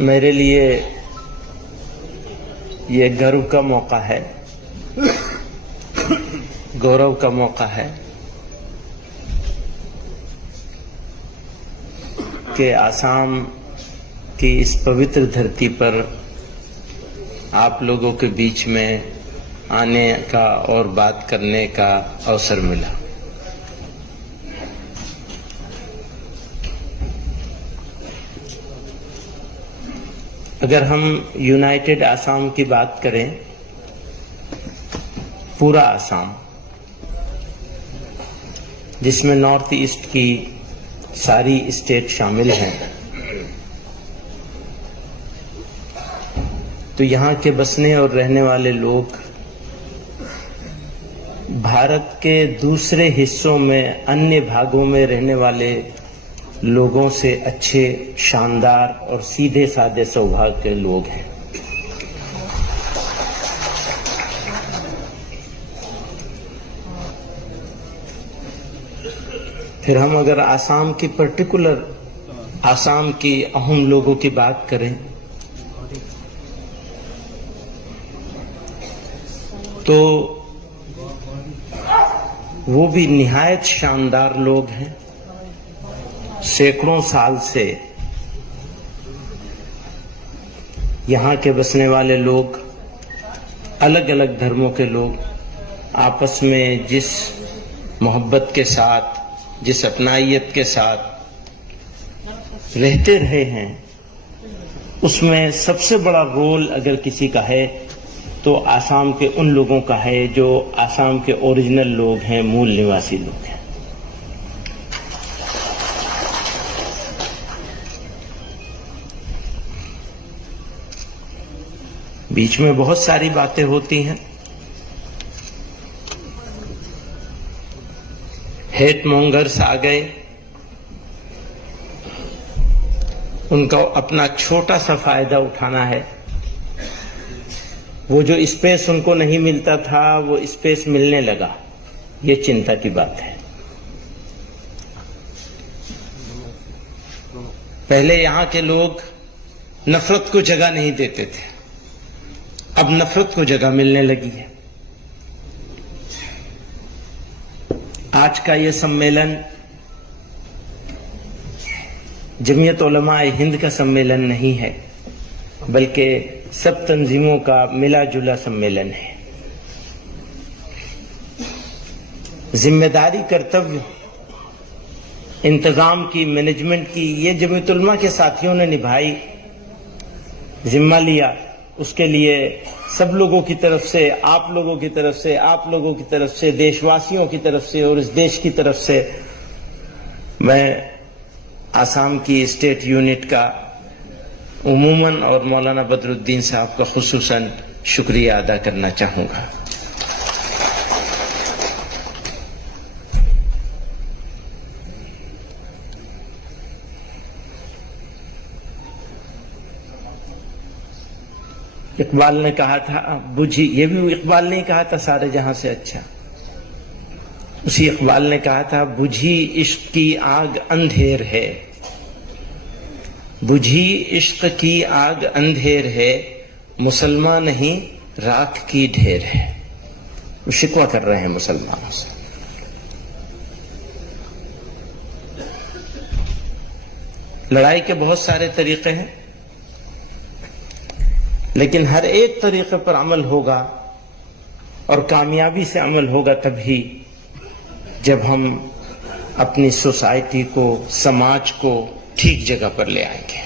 میرے لیے یہ گرو کا موقع ہے، گورو کا موقع ہے کہ آسام کی اس پوتر دھرتی پر آپ لوگوں کے بیچ میں آنے کا اور بات کرنے کا اوسر ملا۔ اگر ہم یونائٹڈ آسام کی بات کریں، پورا آسام جس میں نارتھ ایسٹ کی ساری اسٹیٹ شامل ہیں، تو یہاں کے بسنے اور رہنے والے لوگ بھارت کے دوسرے حصوں میں انیہ بھاگوں میں رہنے والے لوگوں سے اچھے، شاندار اور سیدھے سادے سوبھاگ کے لوگ ہیں۔ پھر ہم اگر آسام کی پرٹیکولر آسام کی اہم لوگوں کی بات کریں تو وہ بھی نہایت شاندار لوگ ہیں۔ سینکڑوں سال سے یہاں کے بسنے والے لوگ، الگ الگ دھرموں کے لوگ آپس میں جس محبت کے ساتھ، جس اپنائیت کے ساتھ رہتے رہے ہیں، اس میں سب سے بڑا رول اگر کسی کا ہے تو آسام کے ان لوگوں کا ہے جو آسام کے اوریجنل لوگ ہیں، مول نواسی لوگ ہیں۔ بیچ میں بہت ساری باتیں ہوتی ہیں، ہیٹ مونگرز آ گئے، ان کا اپنا چھوٹا سا فائدہ اٹھانا ہے۔ وہ جو اسپیس ان کو نہیں ملتا تھا وہ اسپیس ملنے لگا، یہ چنتا کی بات ہے۔ پہلے یہاں کے لوگ نفرت کو جگہ نہیں دیتے تھے، اب نفرت کو جگہ ملنے لگی ہے۔ آج کا یہ سمیلن جمعیت علماء ہند کا سمیلن نہیں ہے، بلکہ سب تنظیموں کا ملا جلا سمیلن ہے۔ ذمہ داری، کرتویہ، انتظام کی، مینجمنٹ کی یہ جمعیت علماء کے ساتھیوں نے نبھائی، ذمہ لیا۔ اس کے لیے سب لوگوں کی طرف سے، آپ لوگوں کی طرف سے، آپ لوگوں کی طرف سے، دیش واسیوں کی طرف سے اور اس دیش کی طرف سے میں آسام کی اسٹیٹ یونٹ کا عموماً اور مولانا بدر الدین صاحب کا خصوصاً شکریہ ادا کرنا چاہوں گا۔ اقبال نے کہا تھا بجھی، یہ بھی اقبال نے کہا تھا سارے جہاں سے اچھا، اسی اقبال نے کہا تھا بجھی عشق کی آگ اندھیر ہے، بجھی عشق کی آگ اندھیر ہے، مسلمان نہیں راکھ کی ڈھیر ہے۔ وہ شکوہ کر رہے ہیں مسلمانوں سے۔ لڑائی کے بہت سارے طریقے ہیں، لیکن ہر ایک طریقے پر عمل ہوگا اور کامیابی سے عمل ہوگا تبھی جب ہم اپنی سوسائٹی کو، سماج کو ٹھیک جگہ پر لے آئیں گے۔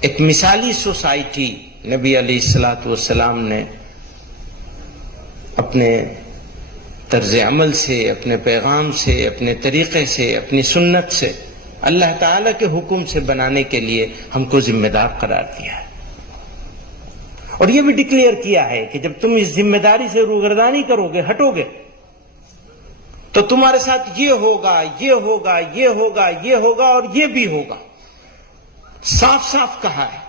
ایک مثالی سوسائٹی نبی علیہ الصلوۃ والسلام نے اپنے طرز عمل سے، اپنے پیغام سے، اپنے طریقے سے، اپنی سنت سے، اللہ تعالیٰ کے حکم سے بنانے کے لیے ہم کو ذمہ دار قرار دیا ہے، اور یہ بھی ڈکلیئر کیا ہے کہ جب تم اس ذمہ داری سے روگردانی کرو گے، ہٹو گے، تو تمہارے ساتھ یہ ہوگا، یہ ہوگا، یہ ہوگا، یہ ہوگا اور یہ بھی ہوگا۔ صاف صاف کہا ہے۔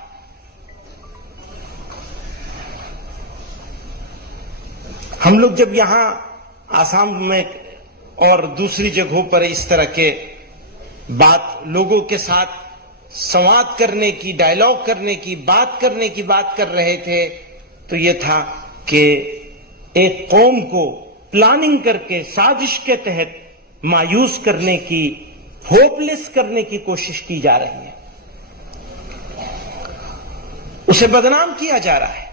ہم لوگ جب یہاں آسام میں اور دوسری جگہوں پر اس طرح کے بات لوگوں کے ساتھ سواد کرنے کی، ڈائلاگ کرنے کی، بات کرنے کی بات کر رہے تھے، تو یہ تھا کہ ایک قوم کو پلاننگ کر کے سازش کے تحت مایوس کرنے کی، ہوپ لیس کرنے کی کوشش کی جا رہی ہے، اسے بدنام کیا جا رہا ہے۔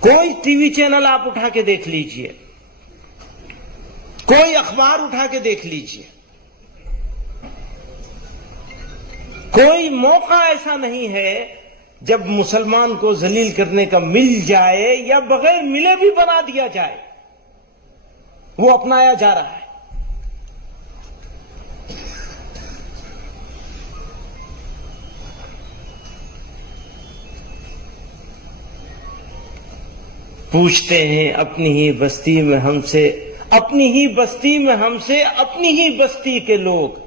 کوئی ٹی وی چینل آپ اٹھا کے دیکھ لیجئے، کوئی اخبار اٹھا کے دیکھ لیجئے، کوئی موقع ایسا نہیں ہے جب مسلمان کو ذلیل کرنے کا مل جائے یا بغیر ملے بھی بنا دیا جائے، وہ اپنایا جا رہا ہے۔ پوچھتے ہیں اپنی ہی بستی میں ہم سے، اپنی ہی بستی میں ہم سے، اپنی ہی بستی کے لوگ،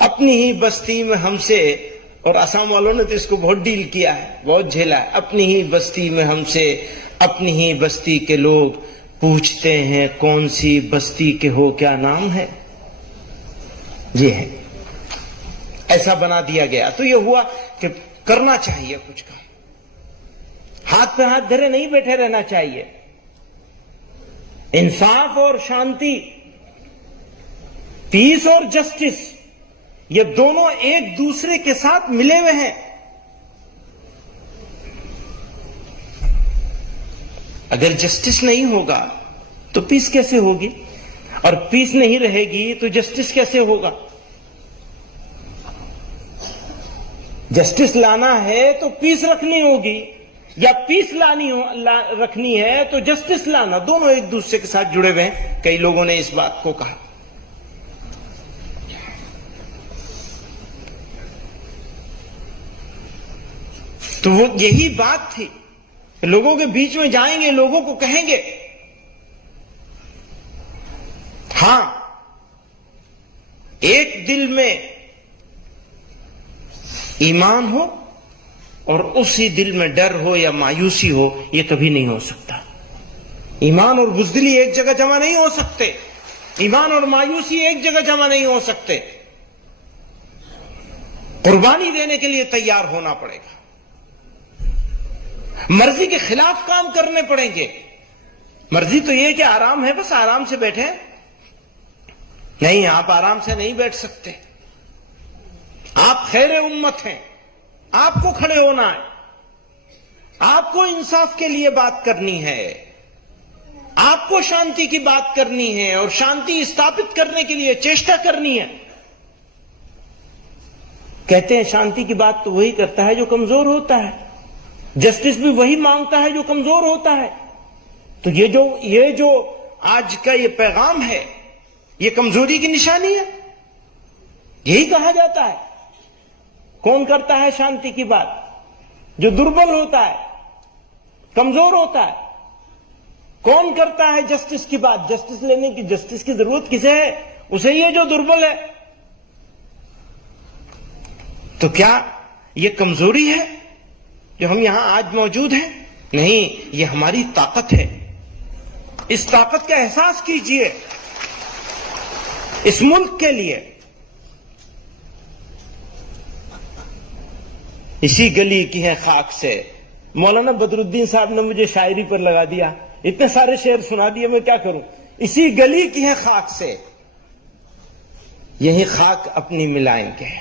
اپنی ہی بستی میں ہم سے، اور آسام والوں نے تو اس کو بہت ڈیل کیا ہے، بہت جھیلا ہے۔ اپنی ہی بستی میں ہم سے، اپنی ہی بستی کے لوگ پوچھتے ہیں کون سی بستی کے ہو، کیا نام ہے؟ یہ ہے، ایسا بنا دیا گیا۔ تو یہ ہوا کہ کرنا چاہیے کچھ کام، ہاتھ پہ ہاتھ دھرے نہیں بیٹھے رہنا چاہیے۔ انصاف اور شانتی، پیس اور جسٹس، یہ دونوں ایک دوسرے کے ساتھ ملے ہوئے ہیں۔ اگر جسٹس نہیں ہوگا تو پیس کیسے ہوگی؟ اور پیس نہیں رہے گی تو جسٹس کیسے ہوگا؟ جسٹس لانا ہے تو پیس رکھنی ہوگی، یا پیس رکھنی ہے تو جسٹس لانا، دونوں ایک دوسرے کے ساتھ جڑے ہوئے ہیں۔ کئی لوگوں نے اس بات کو کہا۔ تو وہ یہی بات تھی، لوگوں کے بیچ میں جائیں گے، لوگوں کو کہیں گے ہاں ایک دل میں ایمان ہو اور اسی دل میں ڈر ہو یا مایوسی ہو، یہ کبھی نہیں ہو سکتا۔ ایمان اور بزدلی ایک جگہ جمع نہیں ہو سکتے، ایمان اور مایوسی ایک جگہ جمع نہیں ہو سکتے۔ قربانی دینے کے لیے تیار ہونا پڑے گا، مرضی کے خلاف کام کرنے پڑیں گے۔ مرضی تو یہ کہ آرام ہے، بس آرام سے بیٹھے، نہیں، آپ آرام سے نہیں بیٹھ سکتے۔ آپ خیر امت ہیں، آپ کو کھڑے ہونا ہے، آپ کو انصاف کے لیے بات کرنی ہے، آپ کو شانتی کی بات کرنی ہے، اور شانتی استھاپت کرنے کے لیے چیشٹا کرنی ہے۔ کہتے ہیں شانتی کی بات تو وہی کرتا ہے جو کمزور ہوتا ہے، جسٹس بھی وہی مانگتا ہے جو کمزور ہوتا ہے۔ تو یہ جو آج کا یہ پیغام ہے، یہ کمزوری کی نشانی ہے، یہی کہا جاتا ہے۔ کون کرتا ہے شانتی کی بات؟ جو دربل ہوتا ہے، کمزور ہوتا ہے۔ کون کرتا ہے جسٹس کی بات؟ جسٹس لینے کی، جسٹس کی ضرورت کسے ہے؟ اسے یہ جو دربل ہے۔ تو کیا یہ کمزوری ہے جو ہم یہاں آج موجود ہیں؟ نہیں، یہ ہماری طاقت ہے۔ اس طاقت کا احساس کیجئے اس ملک کے لیے۔ اسی گلی کی ہے خاک سے، مولانا بدر الدین صاحب نے مجھے شاعری پر لگا دیا، اتنے سارے شعر سنا دیے، میں کیا کروں۔ اسی گلی کی ہے خاک سے، یہی خاک اپنی ملائیں گے،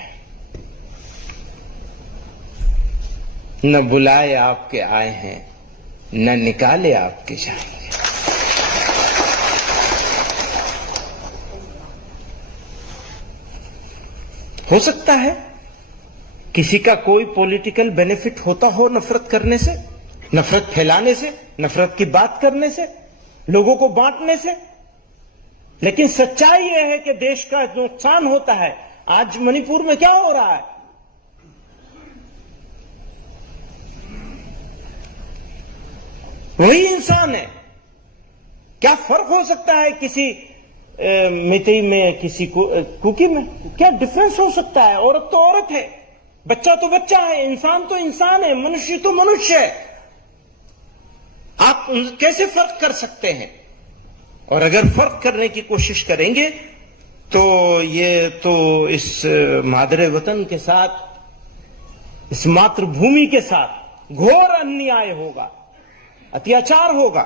نہ بلائے آپ کے آئے ہیں، نہ نکالے آپ کے جائیں گے۔ ہو سکتا ہے کسی کا کوئی پولیٹیکل بینیفٹ ہوتا ہو نفرت کرنے سے، نفرت پھیلانے سے، نفرت کی بات کرنے سے، لوگوں کو بانٹنے سے، لیکن سچائی یہ ہے کہ دیش کا نقصان ہوتا ہے۔ آج منی پور میں کیا ہو رہا ہے؟ وہی انسان ہے۔ کیا فرق ہو سکتا ہے کسی میتئی میں، کسی کوکی میں؟ کیا ڈفرنس ہو سکتا ہے؟ عورت تو عورت ہے، بچہ تو بچہ ہے، انسان تو انسان ہے، منشی تو منشیہ ہے۔ آپ کیسے فرق کر سکتے ہیں؟ اور اگر فرق کرنے کی کوشش کریں گے تو یہ تو اس مادر وطن کے ساتھ، اس ماتر بھومی کے ساتھ گھور انیائے ہوگا، اتیاچار ہوگا۔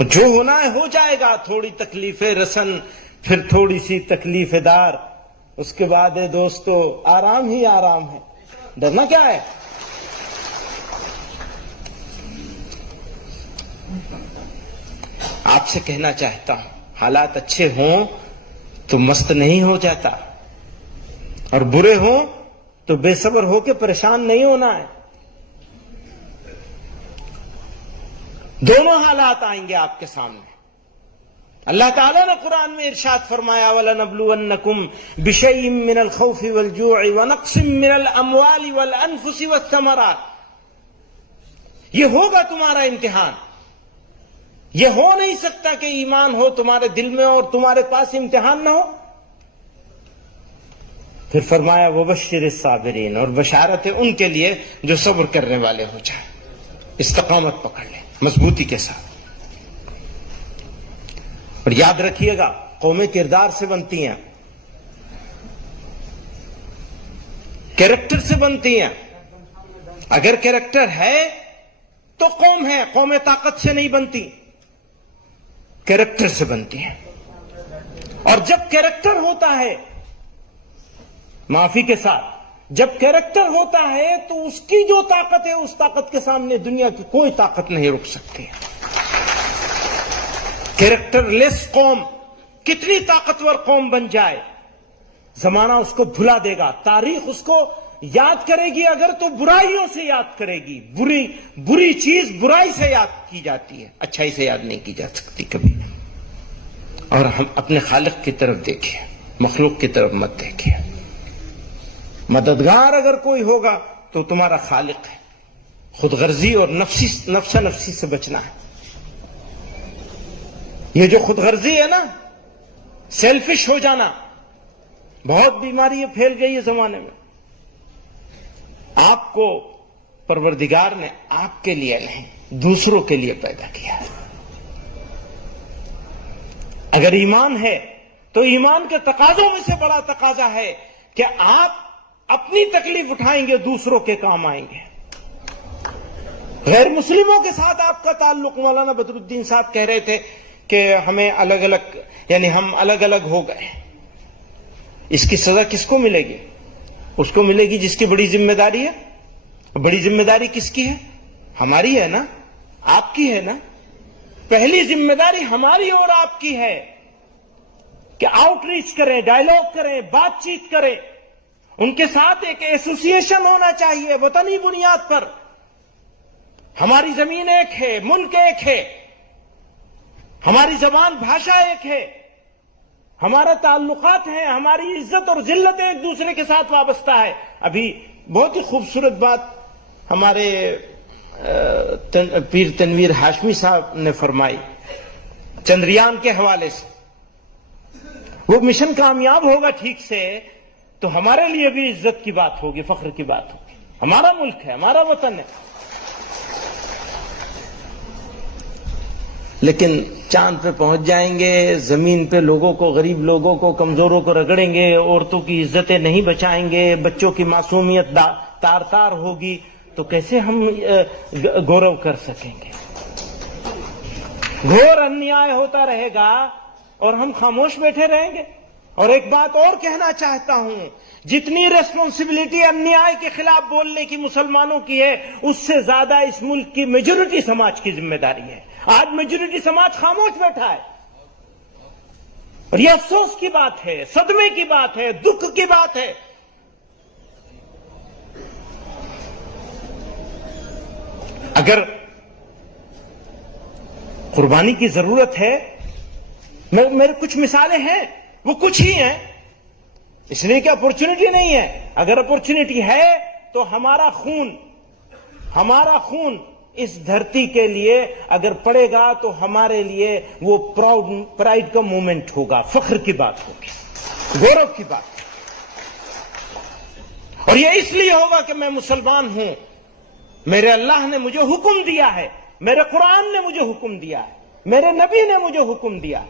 جو ہونا ہے ہو جائے گا، تھوڑی تکلیف رسن، پھر تھوڑی سی تکلیف دار، اس کے بعد ہے دوستو آرام ہی آرام ہے، ڈرنا کیا ہے؟ آپ سے کہنا چاہتا ہوں، حالات اچھے ہوں تو مست نہیں ہو جاتا، اور برے ہوں تو بے صبر ہو کے پریشان نہیں ہونا ہے۔ دونوں حالات آئیں گے آپ کے سامنے۔ اللہ تعالیٰ نے قرآن میں ارشاد فرمایا وَلَنَبْلُوَنَّكُمْ بِشَيْءٍ مِّنَ الْخَوْفِ وَالْجُوعِ وَنَقْصٍ مِّنَ الْأَمْوَالِ وَالْأَنفُسِ وَالثَّمَرَاتِ۔ یہ ہوگا تمہارا امتحان۔ یہ ہو نہیں سکتا کہ ایمان ہو تمہارے دل میں اور تمہارے پاس امتحان نہ ہو۔ پھر فرمایا وَبَشِّرِ الصَّابِرِينَ، اور بشارت ہے ان کے لیے جو صبر کرنے والے ہو جائیں، استقامت پکڑ لیں مضبوطی کے ساتھ۔ اور یاد رکھیے گا، قومیں کردار سے بنتی ہیں، کیریکٹر سے بنتی ہیں۔ اگر کیریکٹر ہے تو قوم ہے، قومیں طاقت سے نہیں بنتی، کیریکٹر سے بنتی ہیں۔ اور جب کیریکٹر ہوتا ہے، معافی کے ساتھ، جب کیریکٹر ہوتا ہے تو اس کی جو طاقت ہے، اس طاقت کے سامنے دنیا کی کوئی طاقت نہیں رک سکتی۔ کیریکٹر لیس قوم کتنی طاقتور قوم بن جائے، زمانہ اس کو بھلا دے گا، تاریخ اس کو یاد کرے گی، اگر تو برائیوں سے یاد کرے گی۔ بری چیز برائی سے یاد کی جاتی ہے، اچھائی سے یاد نہیں کی جا سکتی کبھی۔ اور ہم اپنے خالق کی طرف دیکھیں، مخلوق کی طرف مت دیکھیں۔ مددگار اگر کوئی ہوگا تو تمہارا خالق ہے۔ خود غرضی اور نفسا نفسی سے بچنا ہے۔ یہ جو خود غرضی ہے نا، سیلفش ہو جانا، بہت بیماری پھیل گئی ہے زمانے میں۔ آپ کو پروردگار نے آپ کے لیے نہیں، دوسروں کے لیے پیدا کیا ہے۔ اگر ایمان ہے تو ایمان کے تقاضوں میں سے بڑا تقاضا ہے کہ آپ اپنی تکلیف اٹھائیں گے، دوسروں کے کام آئیں گے۔ غیر مسلموں کے ساتھ آپ کا تعلق، مولانا بدر الدین صاحب کہہ رہے تھے کہ ہمیں الگ الگ، یعنی ہم الگ الگ ہو گئے۔ اس کی سزا کس کو ملے گی؟ اس کو ملے گی جس کی بڑی ذمہ داری ہے۔ بڑی ذمہ داری کس کی ہے؟ ہماری ہے نا، آپ کی ہے نا۔ پہلی ذمہ داری ہماری اور آپ کی ہے کہ آؤٹ ریچ کریں، ڈائیلاگ کریں، بات چیت کریں۔ ان کے ساتھ ایک ایسوسیشن ہونا چاہیے وطنی بنیاد پر۔ ہماری زمین ایک ہے، ملک ایک ہے، ہماری زبان بھاشا ایک ہے، ہمارا تعلقات ہیں، ہماری عزت اور ذلت ایک دوسرے کے ساتھ وابستہ ہے۔ ابھی بہت ہی خوبصورت بات ہمارے پیر تنویر ہاشمی صاحب نے فرمائی چندریان کے حوالے سے۔ وہ مشن کامیاب ہوگا ٹھیک سے تو ہمارے لیے بھی عزت کی بات ہوگی، فخر کی بات ہوگی۔ ہمارا ملک ہے، ہمارا وطن ہے۔ لیکن چاند پہ پہنچ جائیں گے، زمین پہ لوگوں کو، غریب لوگوں کو، کمزوروں کو رگڑیں گے، عورتوں کی عزتیں نہیں بچائیں گے، بچوں کی معصومیت تار تار ہوگی، تو کیسے ہم گورو کر سکیں گے؟ گھور انیائے ہوتا رہے گا اور ہم خاموش بیٹھے رہیں گے۔ اور ایک بات اور کہنا چاہتا ہوں، جتنی ریسپانسبلٹی انیائے کے خلاف بولنے کی مسلمانوں کی ہے، اس سے زیادہ اس ملک کی میجورٹی سماج کی ذمہ داری ہے۔ آج میجورٹی سماج خاموش بیٹھا ہے، اور یہ افسوس کی بات ہے، صدمے کی بات ہے، دکھ کی بات ہے۔ اگر قربانی کی ضرورت ہے، میرے کچھ مثالیں ہیں، وہ کچھ ہی ہیں، اس لیے کہ اپورچونٹی نہیں ہے۔ اگر اپورچونٹی ہے تو ہمارا خون اس دھرتی کے لیے اگر پڑے گا تو ہمارے لیے وہ پرائیڈ کا مومنٹ ہوگا، فخر کی بات ہوگی، گورو کی بات۔ اور یہ اس لیے ہوگا کہ میں مسلمان ہوں، میرے اللہ نے مجھے حکم دیا ہے، میرے قرآن نے مجھے حکم دیا ہے، میرے نبی نے مجھے حکم دیا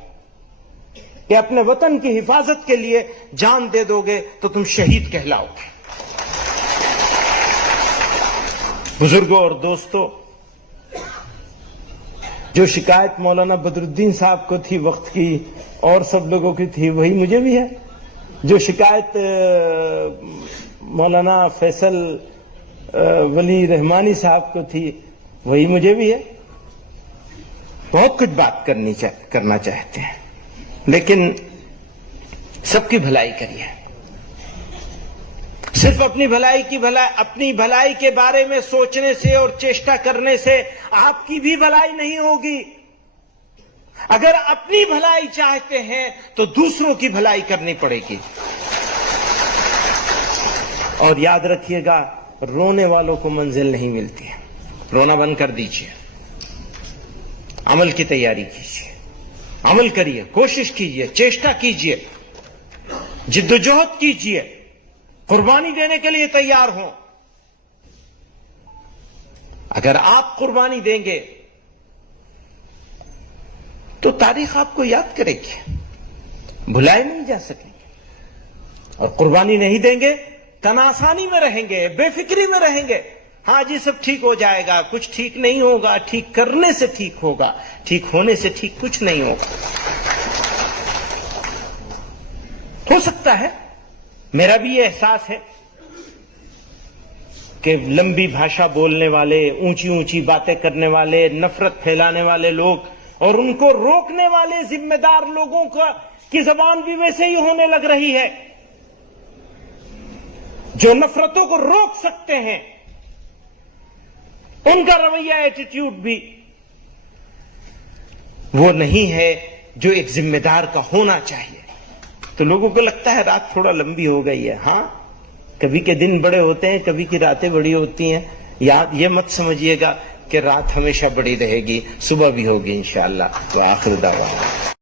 کہ اپنے وطن کی حفاظت کے لیے جان دے دو گے تو تم شہید کہلاؤ گے۔ بزرگوں اور دوستو، جو شکایت مولانا بدر الدین صاحب کو تھی وقت کی اور سب لوگوں کی تھی، وہی مجھے بھی ہے۔ جو شکایت مولانا فیصل ولی رحمانی صاحب کو تھی، وہی مجھے بھی ہے۔ بہت کچھ بات کرنا چاہتے ہیں، لیکن سب کی بھلائی کریے۔ صرف اپنی بھلائی کے بارے میں سوچنے سے اور چیشٹا کرنے سے آپ کی بھی بھلائی نہیں ہوگی۔ اگر اپنی بھلائی چاہتے ہیں تو دوسروں کی بھلائی کرنی پڑے گی۔ اور یاد رکھیے گا، رونے والوں کو منزل نہیں ملتی ہے۔ رونا بند کر دیجیے، عمل کی تیاری کیجیے، عمل کریے، کوشش کیجیے، چیشٹا کیجیے، جدوجہد کیجیے، قربانی دینے کے لیے تیار ہوں۔ اگر آپ قربانی دیں گے تو تاریخ آپ کو یاد کرے گی، بھلائے نہیں جا سکیں گے۔ اور قربانی نہیں دیں گے، تناسانی میں رہیں گے، بے فکری میں رہیں گے۔ ہاں جی سب ٹھیک ہو جائے گا، کچھ ٹھیک نہیں ہوگا، ٹھیک کرنے سے ٹھیک ہوگا، ٹھیک ہونے سے ٹھیک کچھ نہیں ہوگا۔ ہو سکتا ہے، میرا بھی یہ احساس ہے کہ لمبی بھاشا بولنے والے، اونچی اونچی باتیں کرنے والے، نفرت پھیلانے والے لوگ اور ان کو روکنے والے ذمہ دار لوگوں کی زبان بھی ویسے ہی ہونے لگ رہی ہے۔ جو نفرتوں کو روک سکتے ہیں، ان کا رویہ، ایٹیٹیوڈ بھی وہ نہیں ہے جو ایک ذمہ دار کا ہونا چاہیے۔ تو لوگوں کو لگتا ہے رات تھوڑا لمبی ہو گئی ہے۔ ہاں، کبھی کے دن بڑے ہوتے ہیں، کبھی کی راتیں بڑی ہوتی ہیں۔ یاد یہ مت سمجھیے گا کہ رات ہمیشہ بڑی رہے گی، صبح بھی ہوگی انشاءاللہ۔ وآخر دعوانا